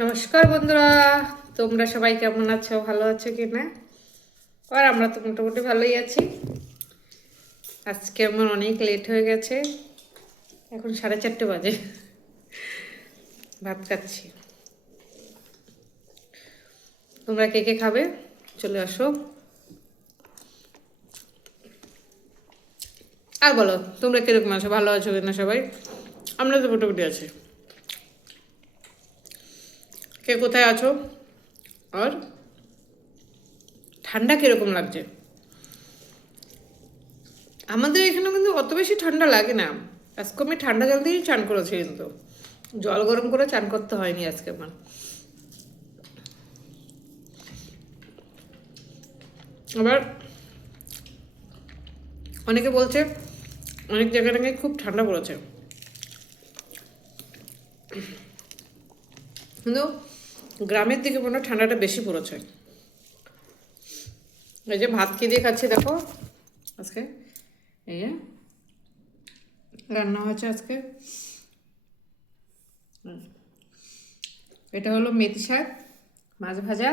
নমস্কার বন্ধুরা, তোমরা সবাই কেমন আছো? ভালো আছো কি না আর আমরা তো মোটামুটি ভালোই আছি। আজকে আমার অনেক লেট হয়ে গেছে। এখন সাড়ে চারটে বাজে। ভাত খাচ্ছি। তোমরা কে কে খাবে? চলে আসো। আর বলো, তোমরা কীরকম আছো? ভালো আছো কিনা সবাই? আমরা তো মোটামুটি আছি। কে কোথায় আছো? আর ঠান্ডা কীরকম লাগছে? আমাদের এখানে কিন্তু অত বেশি ঠান্ডা লাগে না। আজকে আমি ঠান্ডা জল দিয়েই চান করেছি কিন্তু। জল গরম করে চান করতে হয়নি আজকে আমার। আবার অনেকে বলছে, অনেক জায়গায় নাকি খুব ঠান্ডা পড়েছে। কিন্তু গ্রামের দিকে মনে ঠান্ডাটা বেশি পড়েছে। এই যে ভাত খেয়ে দিয়ে খাচ্ছি দেখো, আজকে? এই যে রান্না হয়েছে আজকে। এটা হলো মেথি শাক, মাছ ভাজা,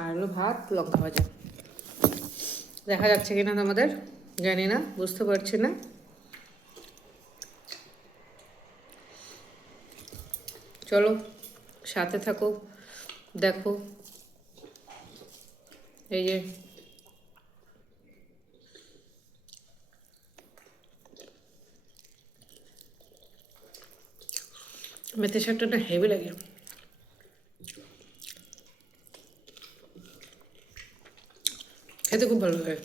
আর হলো ভাত, লঙ্কা ভাজা। দেখা যাচ্ছে কিনা তোমাদের? জানি না, বুঝতে পারছি না। চলো, সাথে থাকো, দেখো। এই যে। মেথি শাকটা না হেভি লাগে। খেতে খুব ভালো লাগে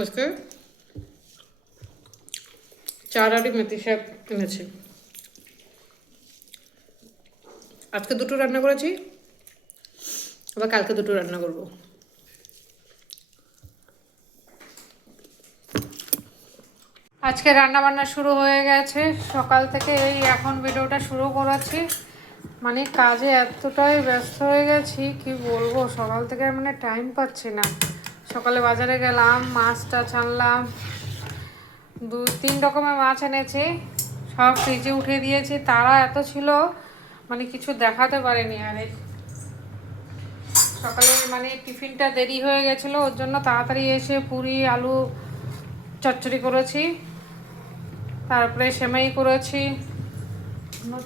আজকে চার আড়ি মেথি শাক এনেছি। আজকে দুটো রান্না করেছি, আবার কালকে দুটো রান্না করব। আজকে রান্না বান্না শুরু হয়ে গেছে, সকাল থেকে এই এখন ভিডিওটা শুরু করেছি। মানে কাজে এতটাই ব্যস্ত হয়ে গেছি, কি বলব, সকাল থেকে মানে টাইম পাচ্ছি না। সকালে বাজারে গেলাম মাছ টাছ আনলাম দু তিন রকমের মাছ এনেছি, সব ফ্রিজে উঠিয়ে দিয়েছি, তারা এত ছিল মানে কিছু দেখাতে পারেনি আর সকালে মানে টিফিনটা দেরি হয়ে গেছিল, ওর জন্য তাড়াতাড়ি এসে পুরি, আলু চচ্চড়ি করেছি, তারপরে সেমাই করেছি।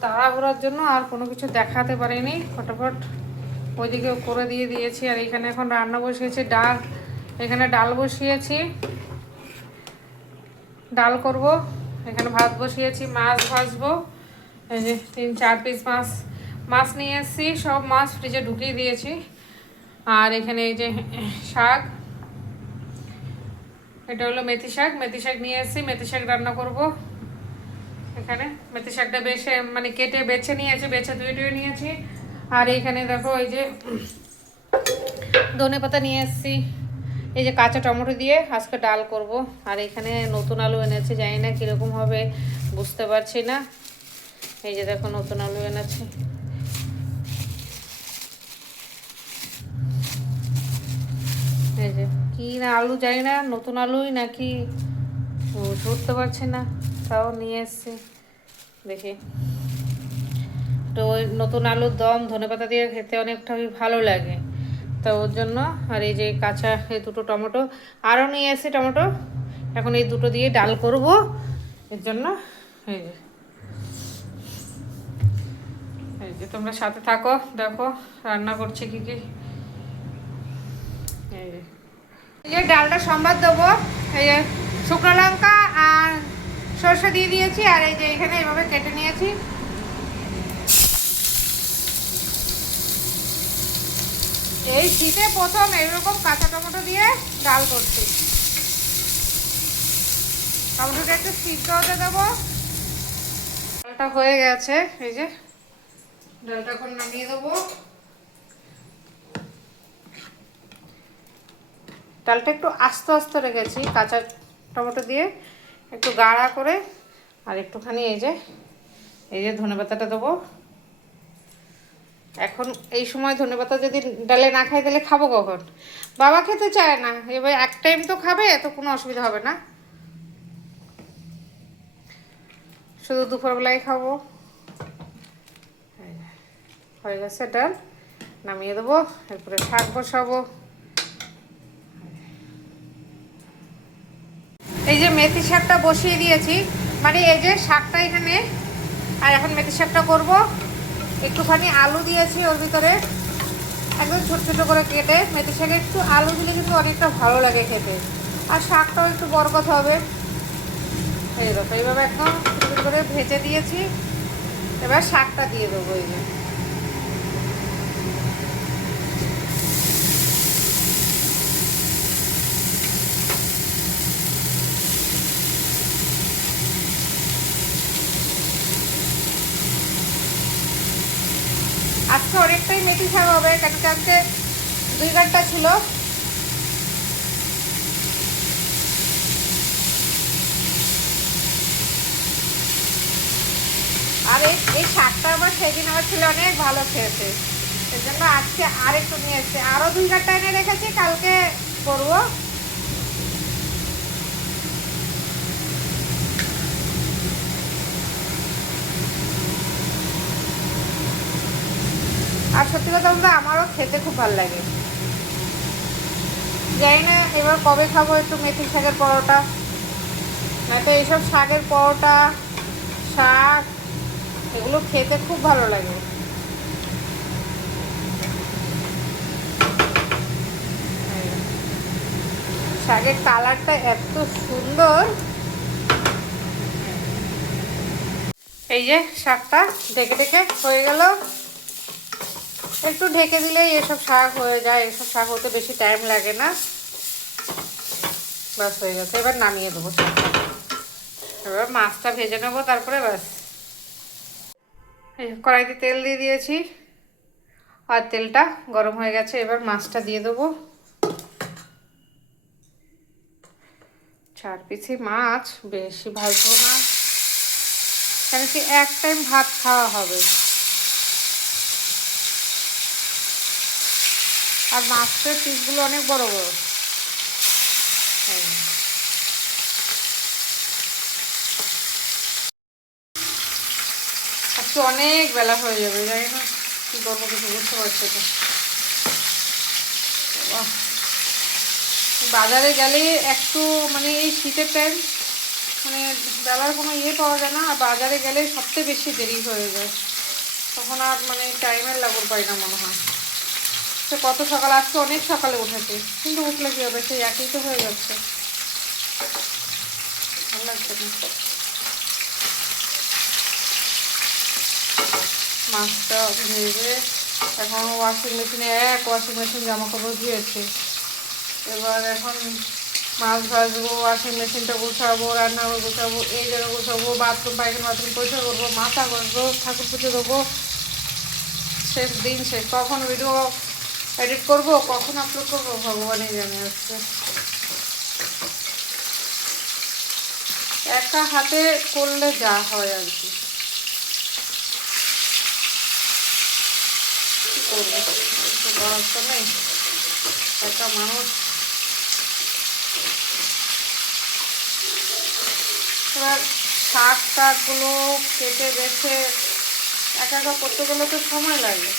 তাড়াহুড়োর জন্য আর কোনো কিছু দেখাতে পারিনি, ফটাফট ওইদিকে করে দিয়ে দিয়েছি। আর এখানে এখন রান্না বসিয়েছি, ডাল, এখানে ডাল বসিয়েছি, ডাল করব, এখানে ভাত বসিয়েছি, মাছ ভাজবো। যে তিন, চার পিস মাছ। মাছ নিয়ে এসেছি, সব মাছ ফ্রিজে ঢুকিয়ে দিয়েছি। আর এখানে এই যে শাক। এটা হলো মেথি শাক। মেথি শাক নিয়ে এসেছি, মেথি শাক রান্না করব। এখানে মেথি শাকটা বেছে মানে কেটে বেছে নিয়েছি, বেছে ধুয়ে টুয়ে নিয়েছি। আর এইখানে দেখো এই যে ধনে পাতা নিয়ে এসেছি। এই যে কাঁচা টমেটো দিয়ে আজকে ডাল করব। আর এখানে নতুন আলু এনেছি, জানি না কীরকম হবে, বুঝতে পারছি না। এই যে দেখো নতুন আলু এনেছি। যে, কি না আলু জানি না, নতুন আলুই নাকি ধরতে পারছি না, তাও নিয়ে এসছি। দেখি। তো ওই নতুন আলুর দম ধনেপাতা দিয়ে খেতে অনেকটা ভালো লাগে। তো ওর জন্য আর এই যে কাঁচা এই দুটো টমেটো আরও নিয়ে এসেছি টমেটো। এখন এই দুটো দিয়ে ডাল করব। এর জন্য এই যে। যে তোমরা সাথে থাকো, দেখো, রান্না করছে কি কি। ডালটা সম্বাদ দেবো। এই যে শুকনো লঙ্কা আর সর্ষে দিয়ে দিয়েছি, আর এই যে এখানে এইভাবে কেটে নিয়েছি। এই শীতে প্রথম এইরকম কাঁচা টমেটো দিয়ে ডাল করছি। টমেটোটা একটু সিদ্ধ হতে দেবো। ডালটা হয়ে গেছে, এই যে। ডালটা এখন নামিয়ে দেবো। ডালটা একটু আস্তে আস্তে রেখেছি, কাঁচা টমেটো দিয়ে একটু গাঢ়া করে, আর একটুখানি এই যে এই যে ধনে পাতাটা দেবো। এখন এই সময় ধনেপাতা যদি ডালে না খাই, তাহলে খাব কখন? বাবা খেতে চায় না, এবার এক টাইম তো খাবে তো কোনো অসুবিধা হবে না। শুধু দুপুরবেলায় খাব। হয়ে গেছে ডাল নামিয়ে দেবো, এরপরে শাক বসাবো। এই যে মেথি শাকটা বসিয়ে দিয়েছি মানে এই যে শাকটা এখানে, আর এখন মেথি শাকটা করব। একটুখানি আলু দিয়েছি ওর ভিতরে, একদম ছোট ছোট করে কেটে। মেথি শাকে একটু আলু দিলে কিন্তু অনেকটা ভালো লাগে খেতে। আর শাকটাও একটু বরকত হবে। এই দেখো, এইভাবে একদম করে ভেজে দিয়েছি। এবার শাকটা দিয়ে দেবো এই আজকে অনেকটাই মেথি শাক হবে কেন কি আজকে দুই ঘণ্টা ছিল। আর এই শাকটা আবার সেদিন আমার ছেলে অনেক ভালো খেয়েছে। সেই জন্য আজকে আর একটু নিয়ে এসছে। আরও দুই ঘণ্টা এনে রেখেছি, কালকে করব। আর সত্যি কথা বলতে আমারও খেতে খুব ভালো লাগে। জানি না এবার কবে খাব একটু মেথি শাকের পরোটা, নয়তো এইসব শাকের পরোটা, শাক, এগুলো খেতে খুব ভালো লাগে। শাকের কালারটা এত সুন্দর। এই যে শাকটা দেখে দেখে হয়ে গেল। একটু ঢেকে দিলেই এসব শাক হয়ে যায়। এসব শাক হতে বেশি টাইম লাগে না। বাস হয়ে গেছে। এবার নামিয়ে দেবো। এবার মাছটা ভেজে নেব, তারপরে ব্যাস। কড়াইতে তেল দিয়ে দিয়েছি। আর তেলটা গরম হয়ে গেছে, এবার মাছটা দিয়ে দেবো। চার পিসি মাছ, বেশি ভাজবো না। কেন কি, এক টাইম ভাত খাওয়া হবে। আর মাছের পিসগুলো অনেক বড় বড় এই। আজকে অনেক বেলা হয়ে যাবে জানি না কি করব কিছু বুঝতে পারছ তো। বাজারে গেলে একটু মানে এই শীতের টাইম মানে বেলার কোনো ইয়ে পাওয়া যায় না আর বাজারে গেলে সবচেয়ে বেশি দেরি হয়ে যায় তখন আর মানে টাইমের লাগর পাই না মনে হয় সে কত সকাল? আজকে অনেক সকালে উঠেছে। কিন্তু উঠলে কি হবে? সেই একই তো হয়ে যাচ্ছে। ভালো লাগছে মাছটা ভেজে এখন ওয়াশিং মেশিনে এক ওয়াশিং মেশিন জামা কাপড় ধুয়েছে। এবার এখন মাছ ভাজবো ওয়াশিং মেশিনটা গুছাবো, রান্নাঘর গুছাবো, এই জায়গা গুছাবো বাথরুম পায়খানা বাথরুম পরিষ্কার করব মাথা করব ঠাকুর পুজো দেবো। শেষ দিন শেষ। কখন ভিডিও এডিট করব? কখন আপলোড করব? ভগবানই জানে হচ্ছে একা হাতে করলে যা হয় আর কি। করব? নেই। একা মানুষ। এবার শাক টাকগুলো কেটে বেছে একা একা করতে গেলে তো সময় লাগে।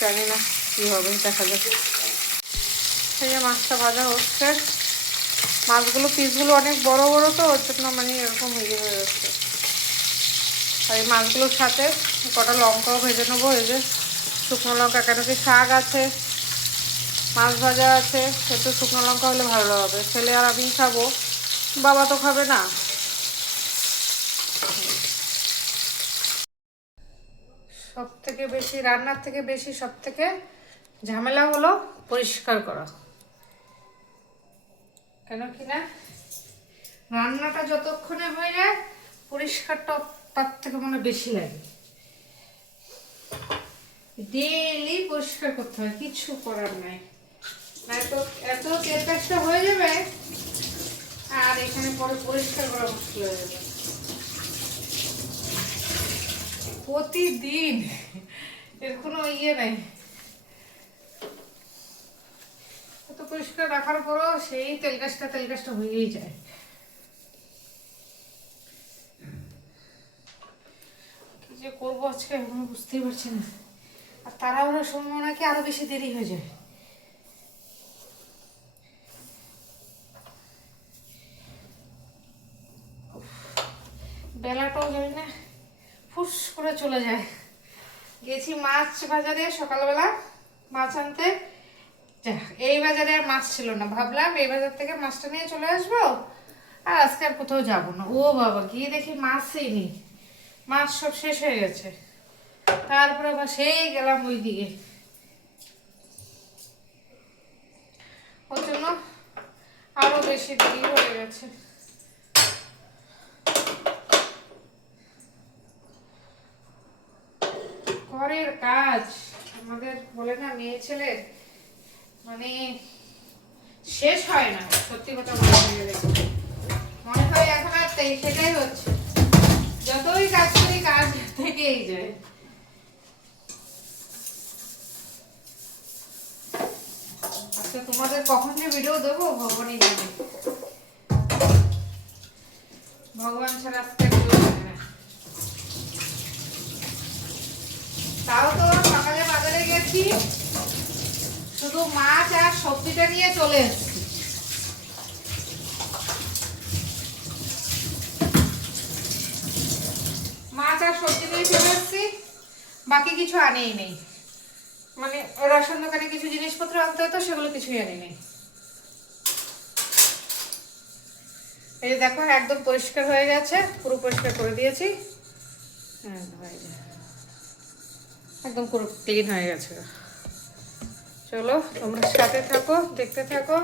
জানি না কি হবে, দেখা যাক। এই যে মাছটা ভাজা হচ্ছে। মাছগুলো পিসগুলো অনেক বড় বড় তো, ওর জন্য মানে এরকম ইয়ে হয়ে যাচ্ছে। আর এই মাছগুলোর সাথে কটা লঙ্কাও ভেজে নেব। এই যে শুকনো লঙ্কা, কেন কি শাক আছে, মাছ ভাজা আছে, একটু শুকনো লঙ্কা হলে ভালো হবে। ছেলে আর আমি খাব, বাবা তো খাবে না। সব থেকে বেশি, রান্নার থেকে বেশি সব থেকে ঝামেলা হলো পরিষ্কার করা। কেন কি না? রান্নাটা যতক্ষণে হয়ে যায়, পরিষ্কারটা তার থেকে মনে বেশি লাগে। ডেলি পরিষ্কার করতে হয়, কিছু করার নাই। নয়তো এত তেলকাজটা হয়ে যাবে, আর এখানে পরে পরিষ্কার করা মুশকিল হয়ে যাবে। প্রতিদিন। এর কোনো ইয়ে নাই। এত পরিষ্কার রাখার পরও সেই তেল গাছটা তেল গাছটা হয়েই যায়। কি যে করব আজকে আমি বুঝতেই পারছি না। আর তাড়াহুড়োর সময় নাকি আরও বেশি দেরি হয়ে যায়। বেলাটাও জানি না। ফুস করে চলে যায়। গেছি মাছ বাজারে সকালবেলা, মাছ আনতে। এই বাজারে আর মাছ ছিল না। ভাবলাম এই বাজার থেকে মাছটা নিয়ে চলে আসব, আর আজকে আর কোথাও যাব না। ও বাবা, গিয়ে দেখি মাছই নেই। মাছ সব শেষ হয়ে গেছে। তারপরে আবার সেই গেলাম ওই দিকে ওর জন্য আরও বেশি দেরি হয়ে গেছে। কাজ। আমাদের বলে না, মেয়ে ছেলের মানে শেষ হয় না, সত্যি কথা বলতে গেলে। মনে হয় এখন আর তাই সেটাই হচ্ছে। যতই কাজ করি, কাজ থেকেই যায়। আচ্ছা তোমাদের কখন যে ভিডিও দেবো, ভগবানই জানে। ভগবান ছাড়া আজকে আর কেউ জানে না তাও তো সকালে বাজারে গেছি। শুধু মাছ আর সবজিটা নিয়ে চলে এসেছি। মাছ আর সবজি নিয়ে চলে এসেছি। বাকি কিছু আনেই নেই। মানে রেশন দোকানে কিছু জিনিসপত্র আনতে হতো, সেগুলো কিছুই আনি নেই। এই দেখো, একদম পরিষ্কার হয়ে গেছে, পুরো পরিষ্কার করে দিয়েছি। হ্যাঁ এই যে। একদম পুরো ক্লিন হয়ে গেছে। চলো তোমরা সাথে থাকো দেখতে থাকো।